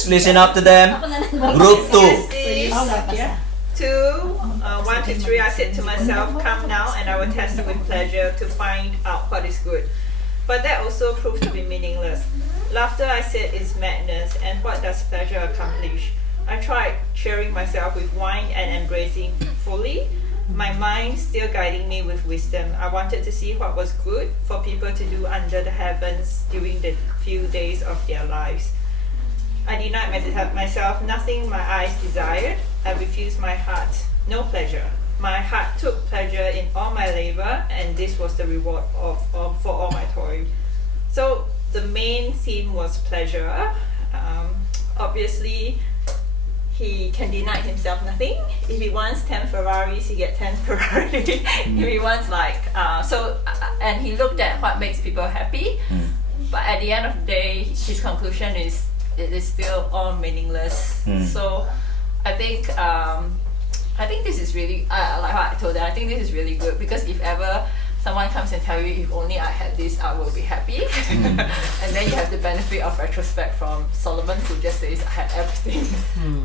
Folks, listen up to them. Group 2. Ecclesiastes 2:1-3. I said to myself, "Come now, and I will test it with pleasure to find out what is good." But that also proved to be meaningless. Laughter, I said, is madness, and what does pleasure accomplish? I tried cheering myself with wine and embracing fully, my mind still guiding me with wisdom. I wanted to see what was good for people to do under the heavens during the few days of their lives. I denied myself nothing my eyes desired. I refused my heart no pleasure. My heart took pleasure in all my labor, and this was the reward for all my toil. So the main theme was pleasure. Obviously, he can deny himself nothing. If he wants 10 Ferraris, he gets 10 Ferraris. If he wants and he looked at what makes people happy. But at the end of the day, his conclusion is it is still all meaningless. So I think this is really like what I told them. I think this is really good, because if ever someone comes and tell you, if only I had this, I will be happy. And then you have the benefit of retrospect from Solomon, who just says, I have everything.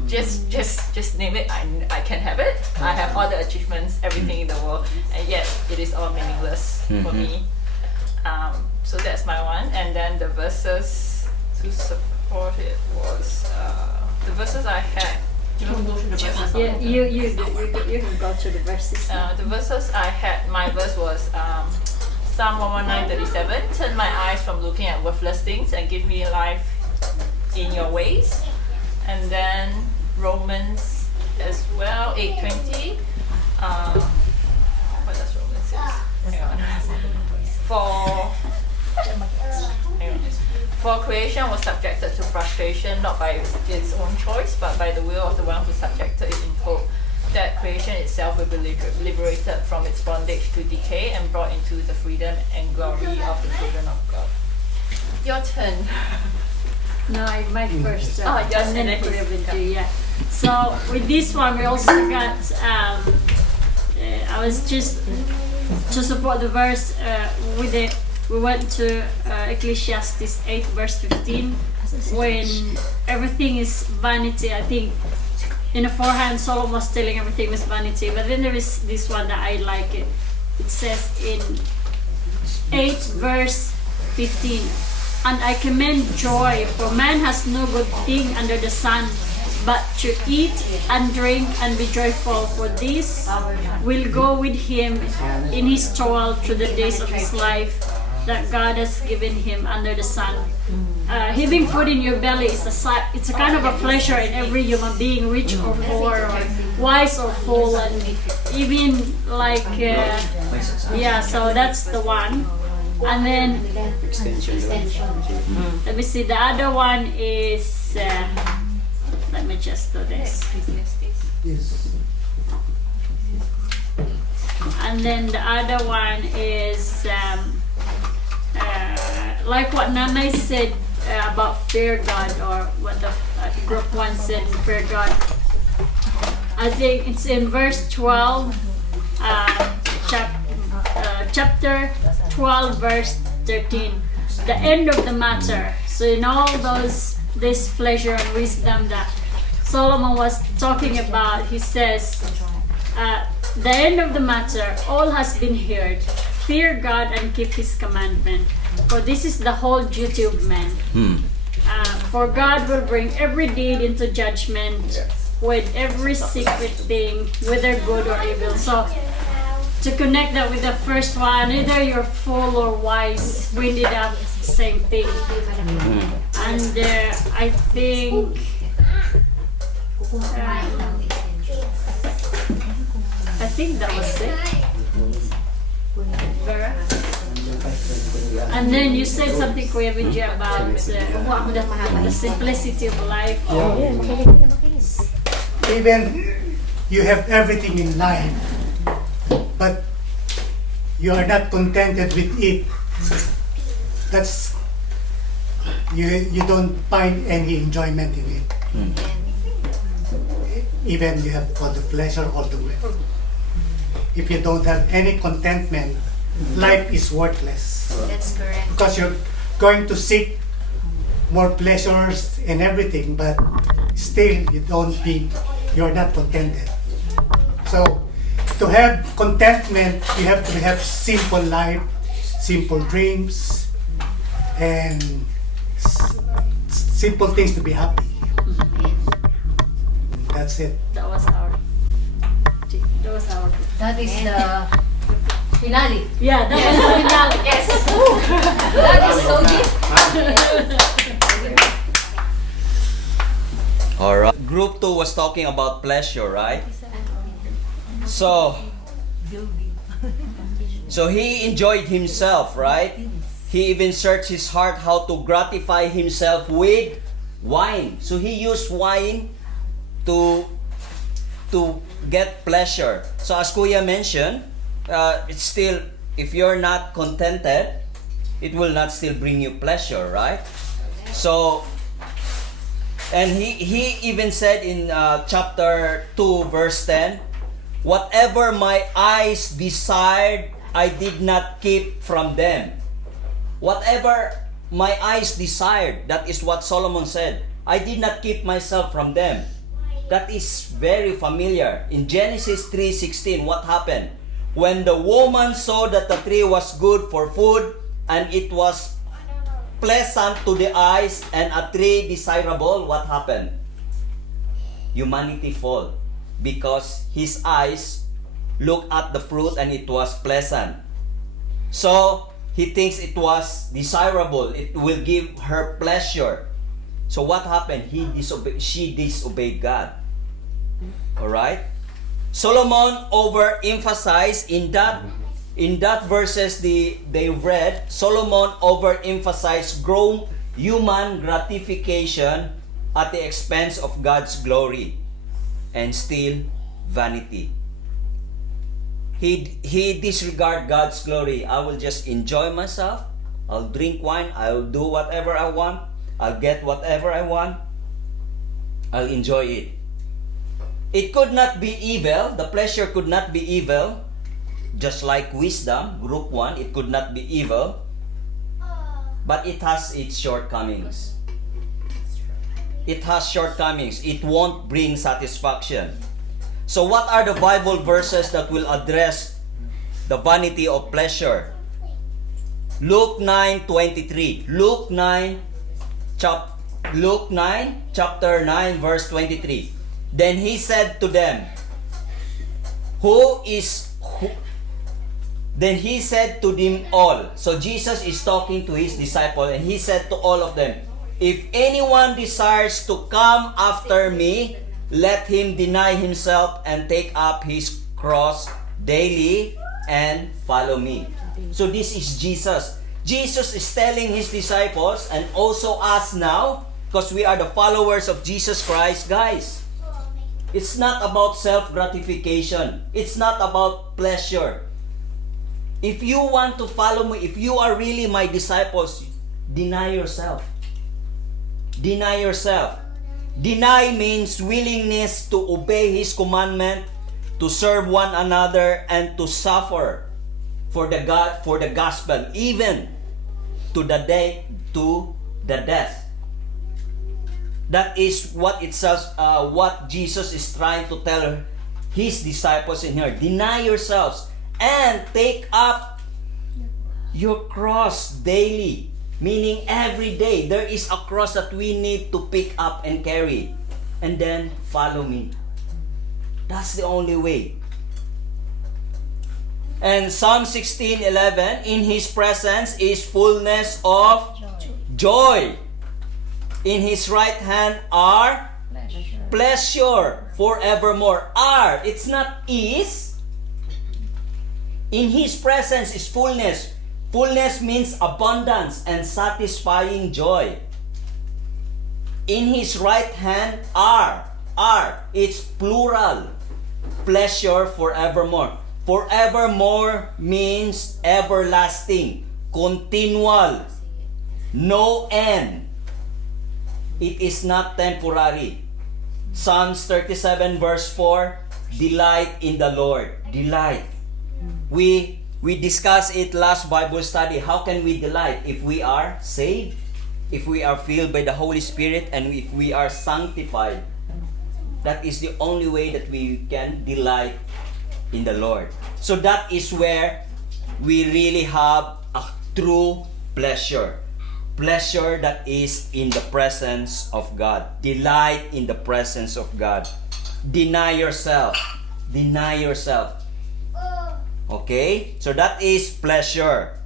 Just name it, I can have it. I have all the achievements, everything in the world, and yet it is all meaningless for me. So that's my one. And then the verses to support it was the verses I had. You want to go through the verses? Yeah, you can go through the verses. The verses I had, my verse was Psalm 119:37. Turn my eyes from looking at worthless things and give me life in your ways. And then Romans as well, 8:20. What does Romans say? Hang on. For creation was subjected to frustration, not by its own choice, but by the will of the one who subjected it in hope, that creation itself will be liberated from its bondage to decay and brought into the freedom and glory of the children of God. Your turn. No, my first. Yes, and then Korea will do, yeah. So with this one, we also got. I was just to support the verse with it. We went to Ecclesiastes 8 verse 15, when everything is vanity. I think in the forehand Solomon was telling everything was vanity, but then there is this one that I like it. It says in 8 verse 15, and I commend joy, for man has no good thing under the sun, but to eat and drink and be joyful, for this will go with him in his toil through the days of his life that God has given him under the sun. Having food in your belly is it's a kind of a pleasure in every human being, rich or poor, or wise or fool, and even like so that's the one. And then let me see, the other one is let me just do this. And then the other one is like what Nanay said about fear God, or what the group 1 said, fear God. I think it's in verse 12, chapter 12 verse 13, the end of the matter. So in all this pleasure and wisdom that Solomon was talking about, he says, the end of the matter, all has been heard. Fear God and keep his commandment, for this is the whole duty of man. For God will bring every deed into judgment, with every secret thing, whether good or evil. So to connect that with the first one, either you're fool or wise, we ended up same thing. And I think that was it. Vera? And then you said something, Kuya Vinji, about the simplicity of life. Even you have everything in life, but you are not contented with it. That's you don't find any enjoyment in it. Even you have all the pleasure, all the wealth. If you don't have any contentment, life is worthless. That's correct. Because you're going to seek more pleasures and everything, but still you're not contented. So to have contentment, you have to have simple life, simple dreams, and simple things to be happy. That's it. That was our. That is the finale. Yeah, that was the finale. Yes. That is so deep. All right. Group 2 was talking about pleasure, right? So he enjoyed himself, right? He even searched his heart how to gratify himself with wine. So he used wine to get pleasure. So as Kuya mentioned, it's still, if you're not contented, it will not still bring you pleasure, right? So, and he even said in chapter 2 verse 10, whatever my eyes desired, I did not keep from them. Whatever my eyes desired, that is what Solomon said, I did not keep myself from them. That is very familiar. In Genesis 3:16, what happened? When the woman saw that the tree was good for food, and it was pleasant to the eyes, and a tree desirable, what happened? Humanity fall. Because his eyes looked at the fruit and it was pleasant. So, he thinks it was desirable. It will give her pleasure. So what happened? She disobeyed God. Alright? Solomon overemphasized in that verses they read, Solomon overemphasized human gratification at the expense of God's glory, and still vanity. He disregard God's glory. I will just enjoy myself. I'll drink wine. I'll do whatever I want. I'll get whatever I want. I'll enjoy it. It could not be evil. The pleasure could not be evil. Just like wisdom, group 1, it could not be evil. But it has its shortcomings. It has shortcomings. It won't bring satisfaction. So what are the Bible verses that will address the vanity of pleasure? Luke 9:23. Luke 9, chapter 9, verse 23. Then he said to them, Then he said to them all. So Jesus is talking to his disciples, and he said to all of them, if anyone desires to come after me, let him deny himself and take up his cross daily and follow me. So this is Jesus. Jesus is telling his disciples, and also us now, because we are the followers of Jesus Christ, guys, it's not about self-gratification. It's not about pleasure. If you want to follow me, if you are really my disciples, deny yourself. Deny yourself. Deny means willingness to obey His commandment, to serve one another, and to suffer for the gospel, even to the death. That is what it says. What Jesus is trying to tell His disciples in here. Deny yourselves and take up your cross daily. Meaning every day, there is a cross that we need to pick up and carry. And then follow me. That's the only way. And Psalm 16:11, in His presence is fullness of joy. In His right hand are pleasure forevermore. Are, it's not is. In His presence is fullness. Fullness means abundance and satisfying joy. In His right hand are, it's plural, pleasure forevermore. Forevermore means everlasting, continual, no end. It is not temporary. Psalms 37 verse 4, delight in the Lord. Delight. We discussed it last Bible study. How can we delight if we are saved? if we are filled by the Holy Spirit and if we are sanctified, that is the only way that we can delight in the Lord. So that is where we really have a true pleasure. Pleasure that is in the presence of God. Delight in the presence of God. Deny yourself. Deny yourself. Okay? So that is pleasure.